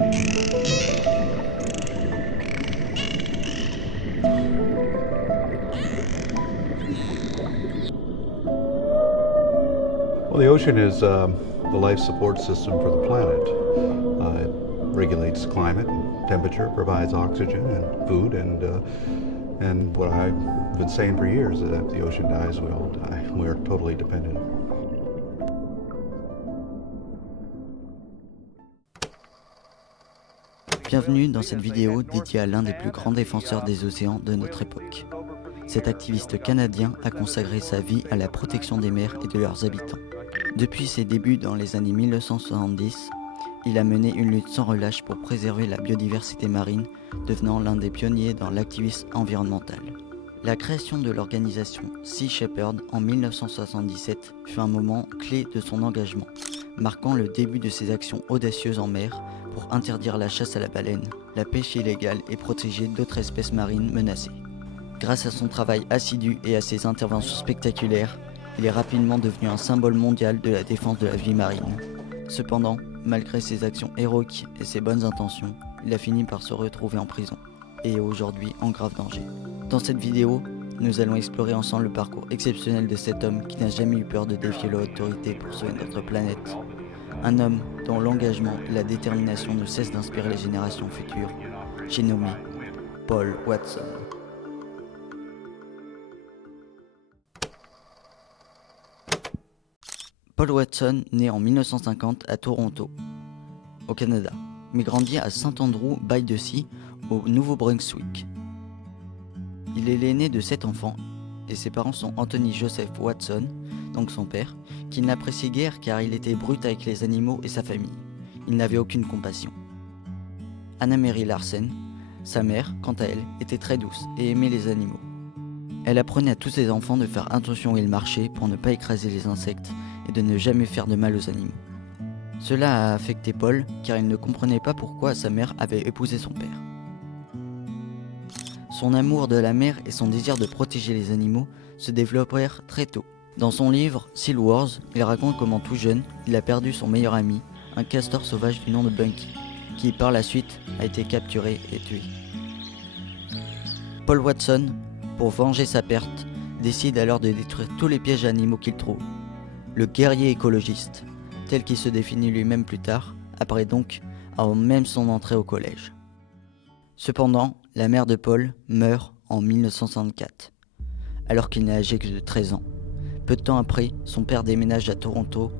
Well, the ocean is the life support system for the planet. It regulates climate and temperature, provides oxygen and food, and what I've been saying for years is that if the ocean dies, we all die. We are totally dependent. Bienvenue dans cette vidéo dédiée à l'un des plus grands défenseurs des océans de notre époque. Cet activiste canadien a consacré sa vie à la protection des mers et de leurs habitants. Depuis ses débuts dans les années 1970, il a mené une lutte sans relâche pour préserver la biodiversité marine, devenant l'un des pionniers dans l'activisme environnemental. La création de l'organisation Sea Shepherd en 1977 fut un moment clé de son engagement, marquant le début de ses actions audacieuses en mer pour interdire la chasse à la baleine, la pêche illégale et protéger d'autres espèces marines menacées. Grâce à son travail assidu et à ses interventions spectaculaires, il est rapidement devenu un symbole mondial de la défense de la vie marine. Cependant, malgré ses actions héroïques et ses bonnes intentions, il a fini par se retrouver en prison et est aujourd'hui en grave danger. Dans cette vidéo, nous allons explorer ensemble le parcours exceptionnel de cet homme qui n'a jamais eu peur de défier l'autorité pour sauver notre planète. Un homme dont l'engagement et la détermination ne cessent d'inspirer les générations futures. J'ai nommé Paul Watson. Paul Watson naît en 1950 à Toronto, au Canada, mais grandit à Saint-Andrew-by-the-Sea, au Nouveau-Brunswick. Il est l'aîné de 7 enfants, et ses parents sont Anthony Joseph Watson, donc son père, qu'il n'appréciait guère car il était brut avec les animaux et sa famille. Il n'avait aucune compassion. Anna Mary Larsen, sa mère, quant à elle, était très douce et aimait les animaux. Elle apprenait à tous ses enfants de faire attention où ils marchaient pour ne pas écraser les insectes et de ne jamais faire de mal aux animaux. Cela a affecté Paul car il ne comprenait pas pourquoi sa mère avait épousé son père. Son amour de la mer et son désir de protéger les animaux se développèrent très tôt. Dans son livre Seal Wars, il raconte comment tout jeune, il a perdu son meilleur ami, un castor sauvage du nom de Bunky, qui par la suite a été capturé et tué. Paul Watson, pour venger sa perte, décide alors de détruire tous les pièges animaux qu'il trouve. Le guerrier écologiste, tel qu'il se définit lui-même plus tard, apparaît donc avant même son entrée au collège. Cependant, la mère de Paul meurt en 1964, alors qu'il n'est âgé que de 13 ans. Peu de temps après, son père déménage à Toronto.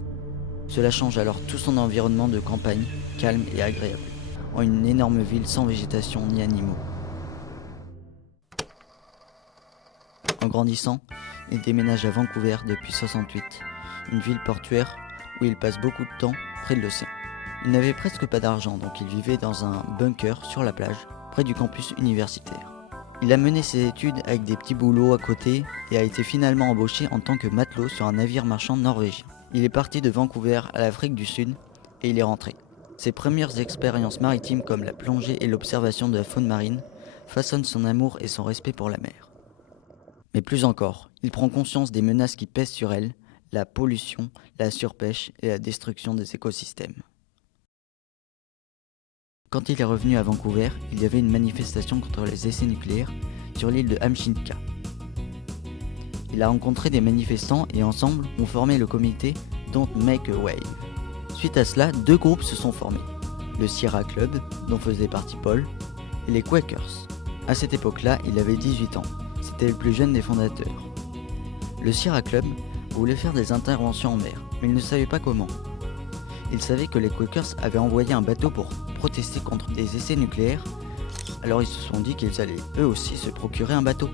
Cela change alors tout son environnement de campagne, calme et agréable, en une énorme ville sans végétation ni animaux. En grandissant, il déménage à Vancouver depuis 1968, une ville portuaire où il passe beaucoup de temps près de l'océan. Il n'avait presque pas d'argent, donc il vivait dans un bunker sur la plage, près du campus universitaire. Il a mené ses études avec des petits boulots à côté et a été finalement embauché en tant que matelot sur un navire marchand norvégien. Il est parti de Vancouver à l'Afrique du Sud et il est rentré. Ses premières expériences maritimes comme la plongée et l'observation de la faune marine façonnent son amour et son respect pour la mer. Mais plus encore, il prend conscience des menaces qui pèsent sur elle, la pollution, la surpêche et la destruction des écosystèmes. Quand il est revenu à Vancouver, il y avait une manifestation contre les essais nucléaires sur l'île de Amchitka. Il a rencontré des manifestants et ensemble ont formé le comité Don't Make a Wave. Suite à cela, 2 groupes se sont formés. Le Sierra Club, dont faisait partie Paul, et les Quakers. À cette époque-là, il avait 18 ans. C'était le plus jeune des fondateurs. Le Sierra Club voulait faire des interventions en mer, mais il ne savait pas comment. Il savait que les Quakers avaient envoyé un bateau pour protester contre des essais nucléaires, alors ils se sont dit qu'ils allaient eux aussi se procurer un bateau.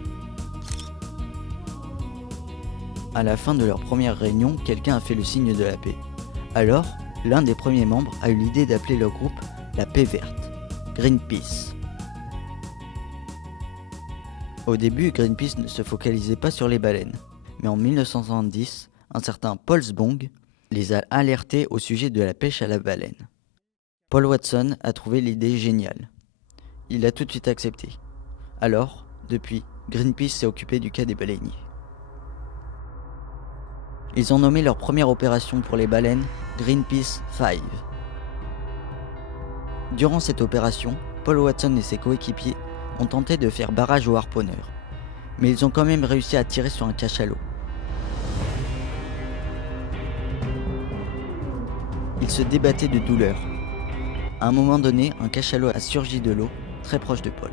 À la fin de leur première réunion, quelqu'un a fait le signe de la paix. Alors, l'un des premiers membres a eu l'idée d'appeler leur groupe la Paix Verte, Greenpeace. Au début, Greenpeace ne se focalisait pas sur les baleines, mais en 1970, un certain Paul Sbong les a alertés au sujet de la pêche à la baleine. Paul Watson a trouvé l'idée géniale. Il a tout de suite accepté. Alors, depuis, Greenpeace s'est occupé du cas des baleiniers. Ils ont nommé leur première opération pour les baleines Greenpeace 5. Durant cette opération, Paul Watson et ses coéquipiers ont tenté de faire barrage aux harponneurs, mais ils ont quand même réussi à tirer sur un cachalot. Ils se débattaient de douleur. À un moment donné, un cachalot a surgi de l'eau, très proche de Paul.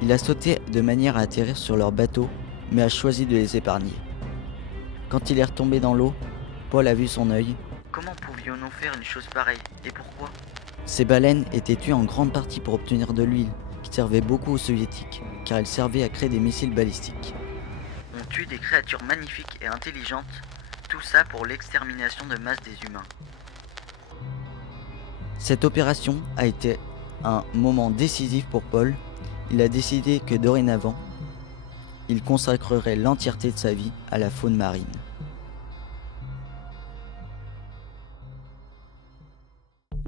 Il a sauté de manière à atterrir sur leur bateau, mais a choisi de les épargner. Quand il est retombé dans l'eau, Paul a vu son œil. Comment pouvions-nous faire une chose pareille, et pourquoi ? Ces baleines étaient tuées en grande partie pour obtenir de l'huile, qui servait beaucoup aux soviétiques, car elle servait à créer des missiles balistiques. On tue des créatures magnifiques et intelligentes, tout ça pour l'extermination de masse des humains. Cette opération a été un moment décisif pour Paul. Il a décidé que dorénavant, il consacrerait l'entièreté de sa vie à la faune marine.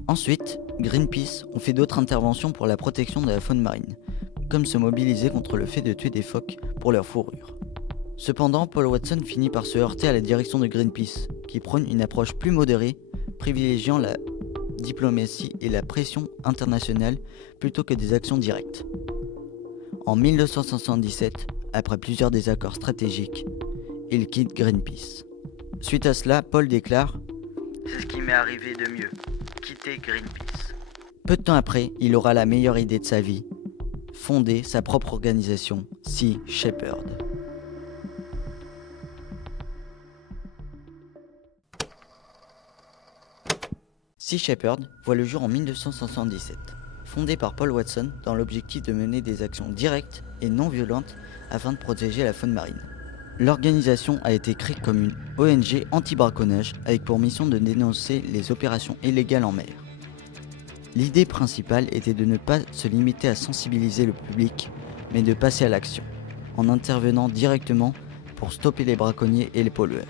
Ensuite, Greenpeace ont fait d'autres interventions pour la protection de la faune marine, comme se mobiliser contre le fait de tuer des phoques pour leur fourrure. Cependant, Paul Watson finit par se heurter à la direction de Greenpeace, qui prône une approche plus modérée, privilégiant la diplomatie et la pression internationale plutôt que des actions directes. En 1977, après plusieurs désaccords stratégiques, il quitte Greenpeace. Suite à cela, Paul déclare « C'est ce qui m'est arrivé de mieux, quitter Greenpeace ». Peu de temps après, il aura la meilleure idée de sa vie, fonder sa propre organisation, Sea Shepherd. Sea Shepherd voit le jour en 1977. Fondée par Paul Watson dans l'objectif de mener des actions directes et non violentes afin de protéger la faune marine. L'organisation a été créée comme une ONG anti-braconnage avec pour mission de dénoncer les opérations illégales en mer. L'idée principale était de ne pas se limiter à sensibiliser le public, mais de passer à l'action, en intervenant directement pour stopper les braconniers et les pollueurs.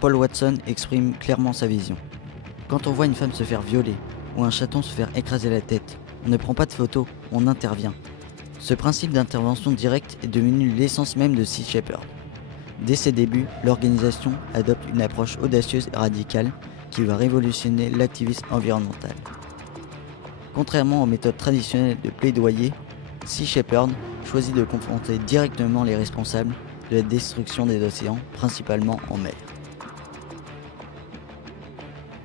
Paul Watson exprime clairement sa vision. Quand on voit une femme se faire violer ou un chaton se faire écraser la tête, on ne prend pas de photos, on intervient. Ce principe d'intervention directe est devenu l'essence même de Sea Shepherd. Dès ses débuts, l'organisation adopte une approche audacieuse et radicale qui va révolutionner l'activisme environnemental. Contrairement aux méthodes traditionnelles de plaidoyer, Sea Shepherd choisit de confronter directement les responsables de la destruction des océans, principalement en mer.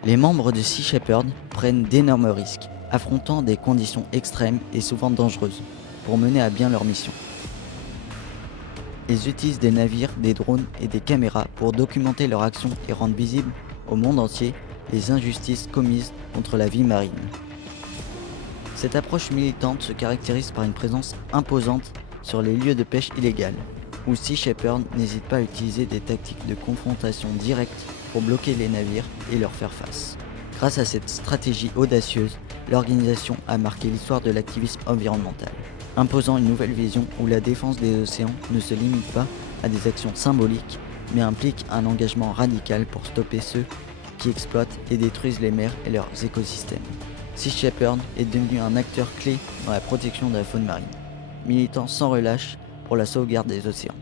Les membres de Sea Shepherd prennent d'énormes risques, affrontant des conditions extrêmes et souvent dangereuses, pour mener à bien leur mission. Ils utilisent des navires, des drones et des caméras pour documenter leurs actions et rendre visibles au monde entier les injustices commises contre la vie marine. Cette approche militante se caractérise par une présence imposante sur les lieux de pêche illégale, où Sea Shepherd n'hésite pas à utiliser des tactiques de confrontation directe pour bloquer les navires et leur faire face. Grâce à cette stratégie audacieuse, l'organisation a marqué l'histoire de l'activisme environnemental, imposant une nouvelle vision où la défense des océans ne se limite pas à des actions symboliques, mais implique un engagement radical pour stopper ceux qui exploitent et détruisent les mers et leurs écosystèmes. Sea Shepherd est devenu un acteur clé dans la protection de la faune marine, militant sans relâche pour la sauvegarde des océans.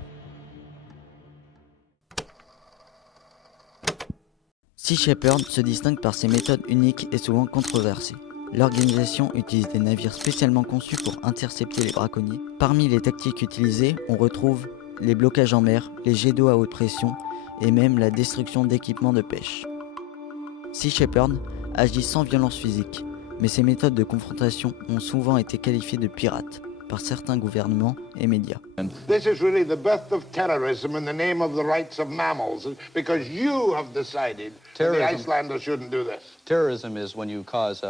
Sea Shepherd se distingue par ses méthodes uniques et souvent controversées. L'organisation utilise des navires spécialement conçus pour intercepter les braconniers. Parmi les tactiques utilisées, on retrouve les blocages en mer, les jets d'eau à haute pression et même la destruction d'équipements de pêche. Sea Shepherd agit sans violence physique, mais ses méthodes de confrontation ont souvent été qualifiées de pirates par certains gouvernements et médias. This is really the birth of terrorism in the name of the rights of mammals, because you have decided that the Icelanders shouldn't do this. Terrorism is when you cause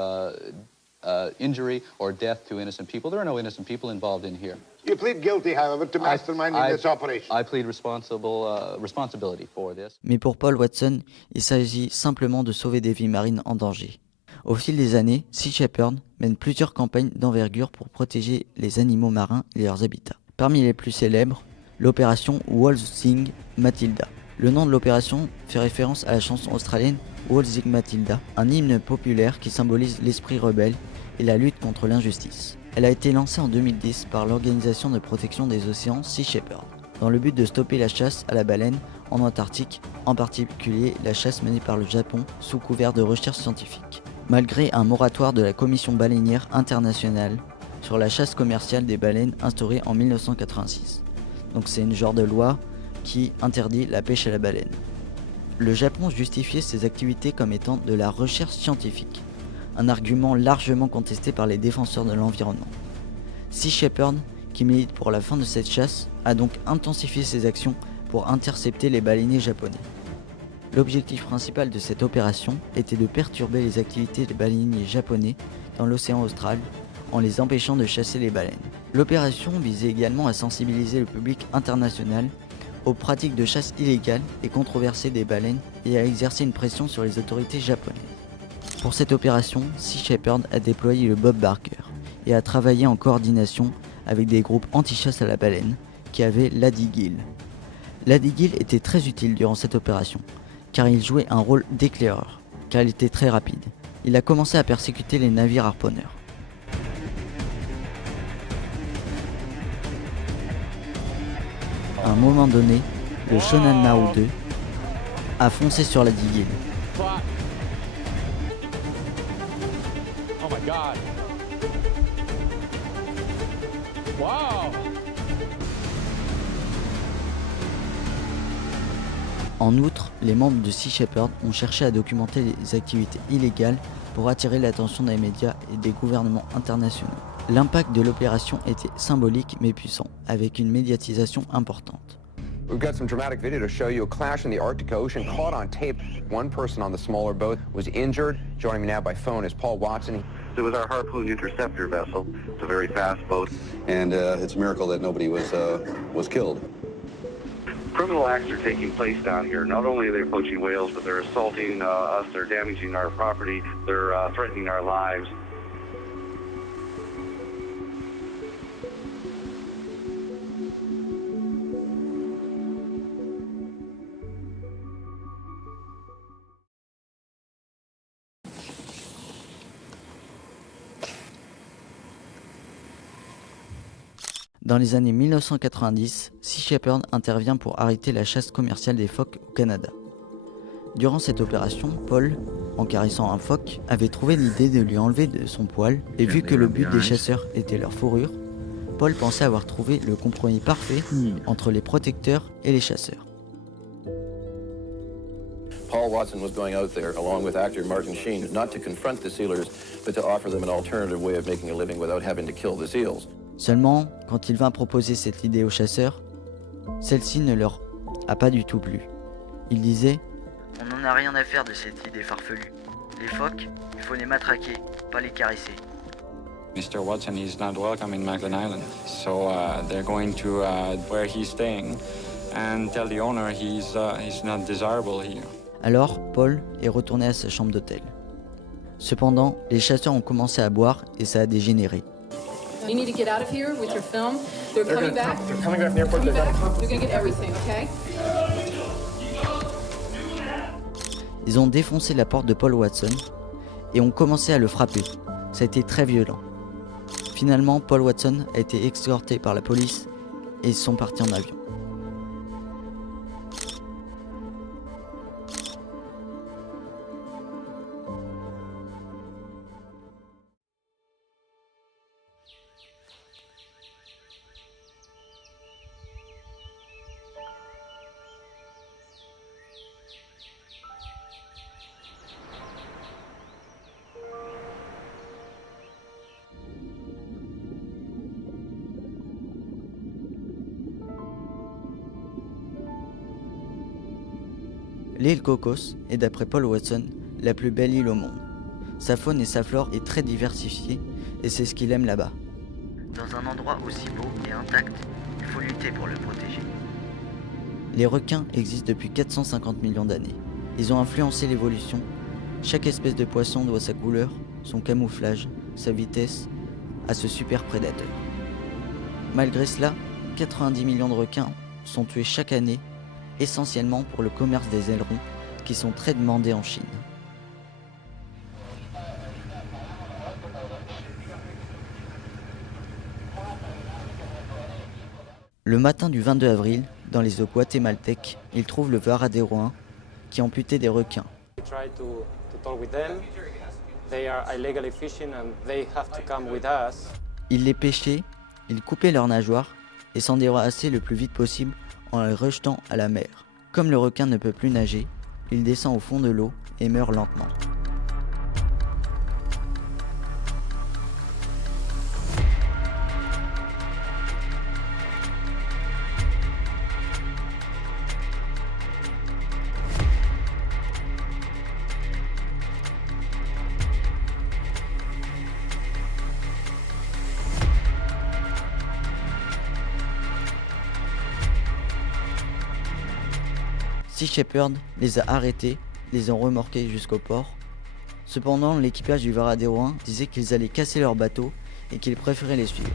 injury or death to innocent people. There are no innocent people involved in here. You plead guilty, however, to masterminding this operation. I plead responsibility for this. Mais pour Paul Watson, il s'agit simplement de sauver des vies marines en danger. Au fil des années, Sea Shepherd mène plusieurs campagnes d'envergure pour protéger les animaux marins et leurs habitats. Parmi les plus célèbres, l'opération Waltzing Matilda. Le nom de l'opération fait référence à la chanson australienne Waltzing Matilda, un hymne populaire qui symbolise l'esprit rebelle et la lutte contre l'injustice. Elle a été lancée en 2010 par l'Organisation de protection des océans Sea Shepherd, dans le but de stopper la chasse à la baleine en Antarctique, en particulier la chasse menée par le Japon sous couvert de recherche scientifique. Malgré un moratoire de la Commission baleinière internationale sur la chasse commerciale des baleines instauré en 1986. Donc c'est une genre de loi qui interdit la pêche à la baleine. Le Japon justifiait ses activités comme étant de la recherche scientifique, un argument largement contesté par les défenseurs de l'environnement. Sea Shepherd, qui milite pour la fin de cette chasse, a donc intensifié ses actions pour intercepter les baleiniers japonais. L'objectif principal de cette opération était de perturber les activités des baleiniers japonais dans l'océan austral en les empêchant de chasser les baleines. L'opération visait également à sensibiliser le public international aux pratiques de chasse illégale et controversée des baleines et à exercer une pression sur les autorités japonaises. Pour cette opération, Sea Shepherd a déployé le Bob Barker et a travaillé en coordination avec des groupes anti-chasse à la baleine qui avaient l'Adigil. L'Adigil était très utile durant cette opération car il jouait un rôle d'éclaireur, car il était très rapide. Il a commencé à persécuter les navires harponneurs. À un moment donné, le Shonan Nao 2 a foncé sur l'Adigil. Oh my god. Wow. En outre, les membres de Sea Shepherd ont cherché à documenter les activités illégales pour attirer l'attention des médias et des gouvernements internationaux. L'impact de l'opération était symbolique mais puissant, avec une médiatisation importante. We've got some dramatic video to show you a clash in the Arctic Ocean caught on tape. One person on the smaller boat was injured. Joining me now by phone is Paul Watson. It was our Harpoon interceptor vessel. It's a very fast boat. And it's a miracle that nobody was killed. Criminal acts are taking place down here. Not only are they poaching whales, but they're assaulting us, they're damaging our property, they're threatening our lives. Dans les années 1990, Sea Shepherd intervient pour arrêter la chasse commerciale des phoques au Canada. Durant cette opération, Paul, en caressant un phoque, avait trouvé l'idée de lui enlever de son poil, et vu que le but des chasseurs était leur fourrure, Paul pensait avoir trouvé le compromis parfait entre les protecteurs et les chasseurs. Paul Watson was going out there, along with actor Martin Sheen, not to confront the sealers, but to offer them an alternative way of making a living without having to kill the seals. Seulement, quand il vint proposer cette idée aux chasseurs, celle-ci ne leur a pas du tout plu. Il disait « On n'en a rien à faire de cette idée farfelue. Les phoques, il faut les matraquer, pas les caresser. » Mr. Watson is not welcome in Macklin Island, so they're going to where he's staying and tell the owner he's not desirable here. Alors, Paul est retourné à sa chambre d'hôtel. Cependant, les chasseurs ont commencé à boire et ça a dégénéré. You need to get out of here with your film. They're coming back. They're coming back from the airport. They're gonna get everything, okay? Ils ont défoncé la porte de Paul Watson et ont commencé à le frapper. Ça a été très violent. Finalement, Paul Watson a été escorté par la police et ils sont partis en avion. L'île Cocos est d'après Paul Watson la plus belle île au monde. Sa faune et sa flore est très diversifiée et c'est ce qu'il aime là-bas. Dans un endroit aussi beau et intact, il faut lutter pour le protéger. Les requins existent depuis 450 millions d'années. Ils ont influencé l'évolution. Chaque espèce de poisson doit sa couleur, son camouflage, sa vitesse à ce super prédateur. Malgré cela, 90 millions de requins sont tués chaque année, essentiellement pour le commerce des ailerons qui sont très demandés en Chine. Le matin du 22 avril, dans les eaux guatémaltèques, ils trouvent le Varadero 1 qui amputait des requins. We try to talk with them. They are illegally fishing and they have to come with us. Ils les pêchaient, ils coupaient leurs nageoires et s'en débarrassaient le plus vite possible en les rejetant à la mer. Comme le requin ne peut plus nager, il descend au fond de l'eau et meurt lentement. Sea Shepherd les a arrêtés, les ont remorqués jusqu'au port. Cependant, l'équipage du Varadero 1 disait qu'ils allaient casser leur bateau et qu'ils préféraient les suivre.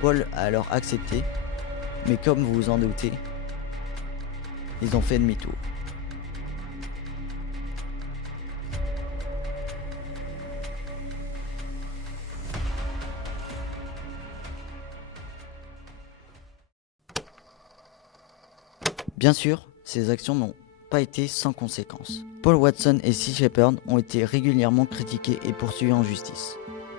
Paul a alors accepté, mais comme vous vous en doutez, ils ont fait demi-tour. Bien sûr, ces actions n'ont pas été sans conséquences. Paul Watson et Sea Shepherd ont été régulièrement critiqués et poursuivis en justice.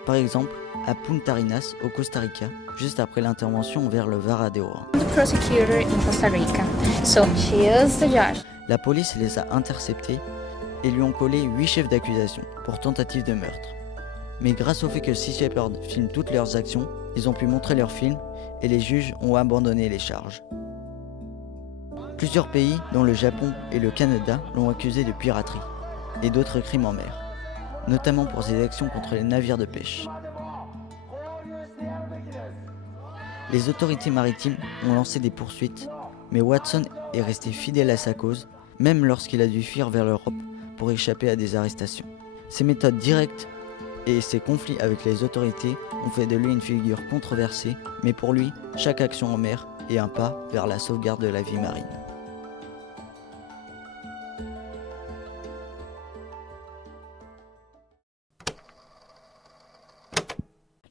Par exemple, à Punta Arenas, au Costa Rica, juste après l'intervention vers le Varadero 1. The prosecutor in Costa Rica. So she is the judge. La police les a interceptés et lui ont collé 8 chefs d'accusation pour tentative de meurtre. Mais grâce au fait que Sea Shepherd filme toutes leurs actions, ils ont pu montrer leurs films et les juges ont abandonné les charges. Plusieurs pays, dont le Japon et le Canada, l'ont accusé de piraterie et d'autres crimes en mer, notamment pour ses actions contre les navires de pêche. Les autorités maritimes ont lancé des poursuites, mais Watson est resté fidèle à sa cause, même lorsqu'il a dû fuir vers l'Europe pour échapper à des arrestations. Ses méthodes directes et ses conflits avec les autorités ont fait de lui une figure controversée, mais pour lui, chaque action en mer est un pas vers la sauvegarde de la vie marine.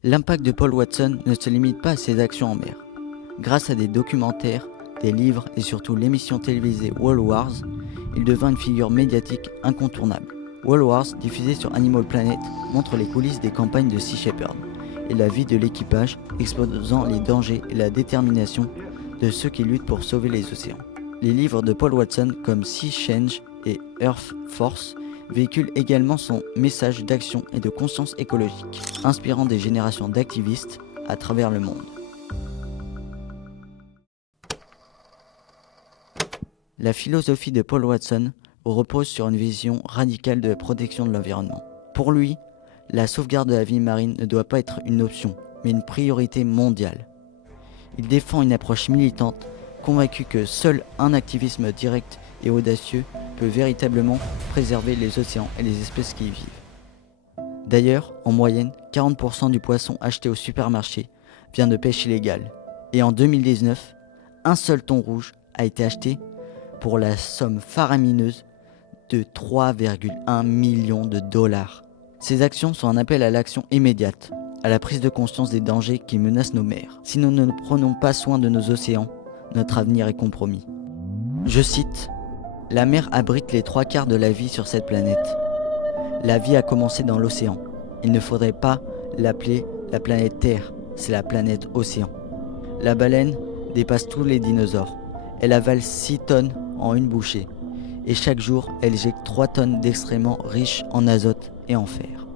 L'impact de Paul Watson ne se limite pas à ses actions en mer. Grâce à des documentaires, des livres et surtout l'émission télévisée World Wars, il devint une figure médiatique incontournable. World Wars, diffusé sur Animal Planet, montre les coulisses des campagnes de Sea Shepherd et la vie de l'équipage, exposant les dangers et la détermination de ceux qui luttent pour sauver les océans. Les livres de Paul Watson comme Sea Change et Earth Force véhicule également son message d'action et de conscience écologique, inspirant des générations d'activistes à travers le monde. La philosophie de Paul Watson repose sur une vision radicale de la protection de l'environnement. Pour lui, la sauvegarde de la vie marine ne doit pas être une option, mais une priorité mondiale. Il défend une approche militante, convaincu que seul un activisme direct et audacieux peut véritablement préserver les océans et les espèces qui y vivent. D'ailleurs, en moyenne, 40% du poisson acheté au supermarché vient de pêche illégale. Et en 2019, un seul thon rouge a été acheté pour la somme faramineuse de 3,1 millions de dollars. Ces actions sont un appel à l'action immédiate, à la prise de conscience des dangers qui menacent nos mers. Si nous ne prenons pas soin de nos océans, notre avenir est compromis. Je cite: « La mer abrite les 3/4 de la vie sur cette planète. La vie a commencé dans l'océan. Il ne faudrait pas l'appeler la planète Terre, c'est la planète Océan. La baleine dépasse tous les dinosaures. Elle avale 6 tonnes en une bouchée. Et chaque jour, elle éjecte 3 tonnes d'excréments riches en azote et en fer.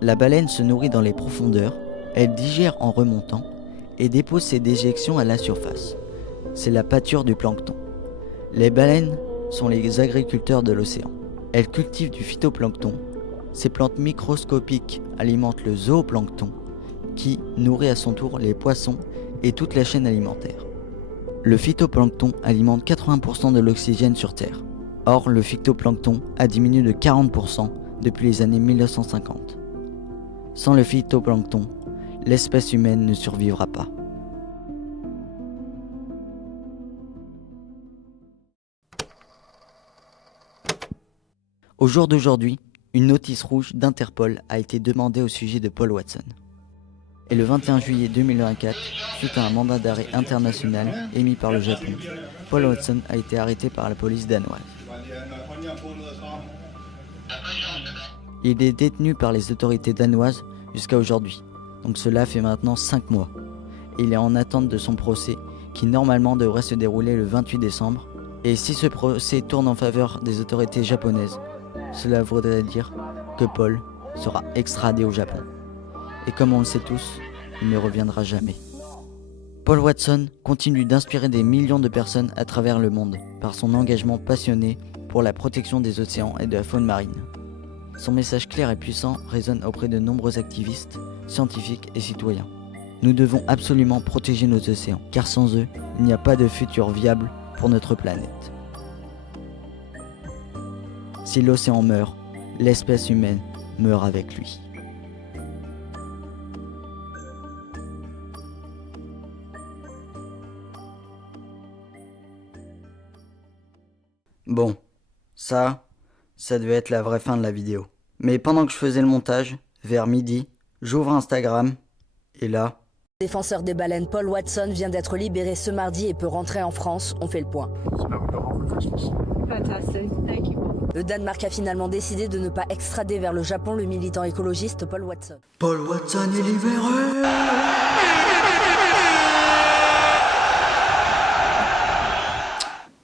La baleine se nourrit dans les profondeurs, elle digère en remontant et dépose ses déjections à la surface. C'est la pâture du plancton. Les baleines sont les agriculteurs de l'océan. Elles cultivent du phytoplancton. Ces plantes microscopiques alimentent le zooplancton, qui nourrit à son tour les poissons et toute la chaîne alimentaire. Le phytoplancton alimente 80% de l'oxygène sur Terre. Or, le phytoplancton a diminué de 40% depuis les années 1950. Sans le phytoplancton, l'espèce humaine ne survivra pas. Au jour d'aujourd'hui, une notice rouge d'Interpol a été demandée au sujet de Paul Watson. Et le 21 juillet 2024, suite à un mandat d'arrêt international émis par le Japon, Paul Watson a été arrêté par la police danoise. Il est détenu par les autorités danoises jusqu'à aujourd'hui, donc cela fait maintenant 5 mois. Et il est en attente de son procès qui normalement devrait se dérouler le 28 décembre. Et si ce procès tourne en faveur des autorités japonaises, cela voudrait dire que Paul sera extradé au Japon. Et comme on le sait tous, il ne reviendra jamais. Paul Watson continue d'inspirer des millions de personnes à travers le monde par son engagement passionné pour la protection des océans et de la faune marine. Son message clair et puissant résonne auprès de nombreux activistes, scientifiques et citoyens. Nous devons absolument protéger nos océans, car sans eux, il n'y a pas de futur viable pour notre planète. Si l'océan meurt, l'espèce humaine meurt avec lui. Bon, ça devait être la vraie fin de la vidéo. Mais pendant que je faisais le montage, vers midi, j'ouvre Instagram, et là... Défenseur des baleines Paul Watson vient d'être libéré ce mardi et peut rentrer en France, on fait le point. Le Danemark a finalement décidé de ne pas extrader vers le Japon le militant écologiste Paul Watson. Paul Watson est libéré!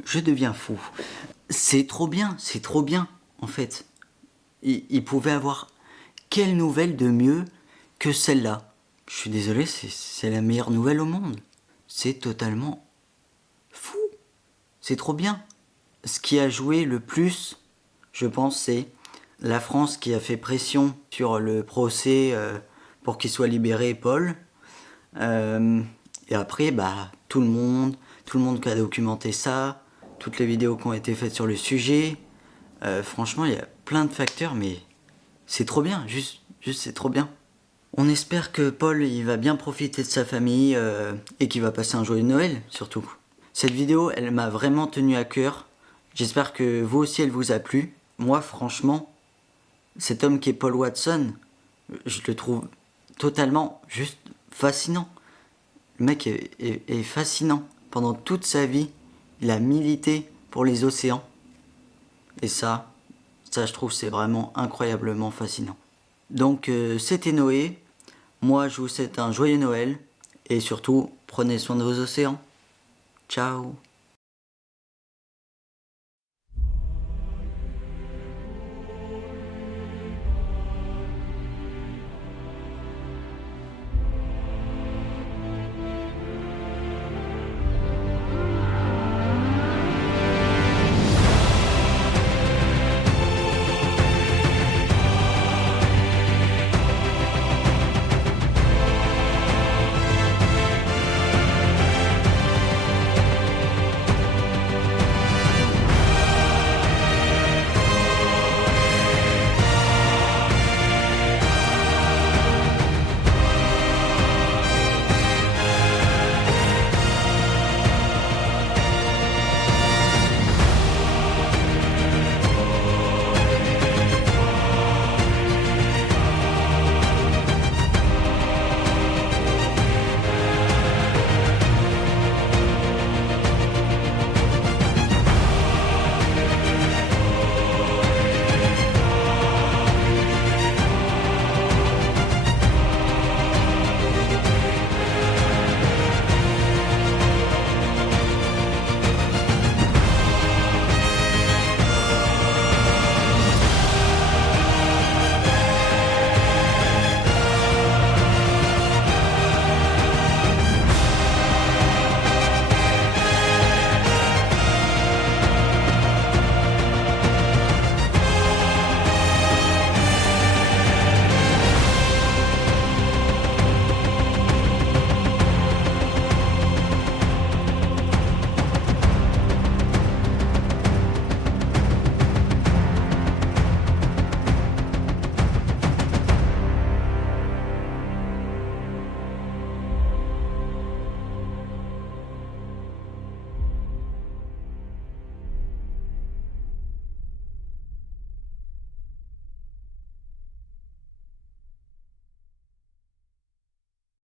Je deviens fou. C'est trop bien, en fait. Il pouvait avoir quelle nouvelle de mieux que celle-là? Je suis désolé, c'est la meilleure nouvelle au monde. C'est totalement fou. C'est trop bien. Ce qui a joué le plus, je pense, c'est la France qui a fait pression sur le procès pour qu'il soit libéré, Paul. Et après, tout le monde qui a documenté ça, toutes les vidéos qui ont été faites sur le sujet. Franchement, il y a plein de facteurs, mais c'est trop bien, juste c'est trop bien. On espère que Paul il va bien profiter de sa famille et qu'il va passer un joyeux Noël, surtout. Cette vidéo, elle m'a vraiment tenu à cœur. J'espère que vous aussi, elle vous a plu. Moi, franchement, cet homme qui est Paul Watson, je le trouve totalement juste fascinant. Le mec est fascinant. Pendant toute sa vie, il a milité pour les océans. Et ça je trouve c'est vraiment incroyablement fascinant. Donc c'était Noé, moi je vous souhaite un joyeux Noël et surtout prenez soin de vos océans. Ciao.